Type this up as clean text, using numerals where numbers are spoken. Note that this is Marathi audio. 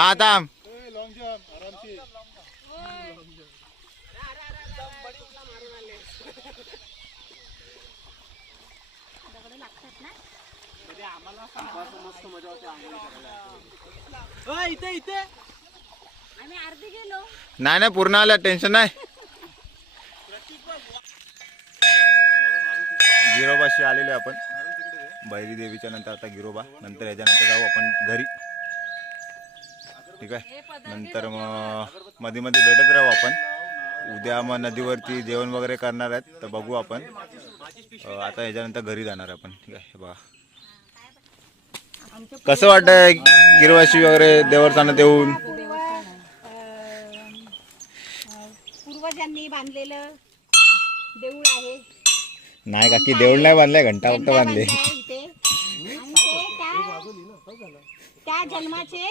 हा थांब. नाही नाही पूर्ण आलं टेन्शन नाही. गिरोबाशी आलेलो आपण बैरी देवीच्या नंतर आता गिरोबा नंतर याच्यानंतर जाऊ आपण घरी. ठीक आहे नंतर मग मध्ये मध्ये भेटत राहू आपण. उद्या मग नदीवरती जेवण वगैरे करणार आहेत तर बघू आपण. आता याच्यानंतर घरी जाणार आपण. ठीक आहे बघा कसं वाटतंय गिरवाशी वगैरे देवस्थानात येऊन. पूर्वजांनी बांधलेलं देऊळ आहे. नाही काकी देऊळ नाही बांधलाय घंटा फक्त बांधले. त्या जन्माचे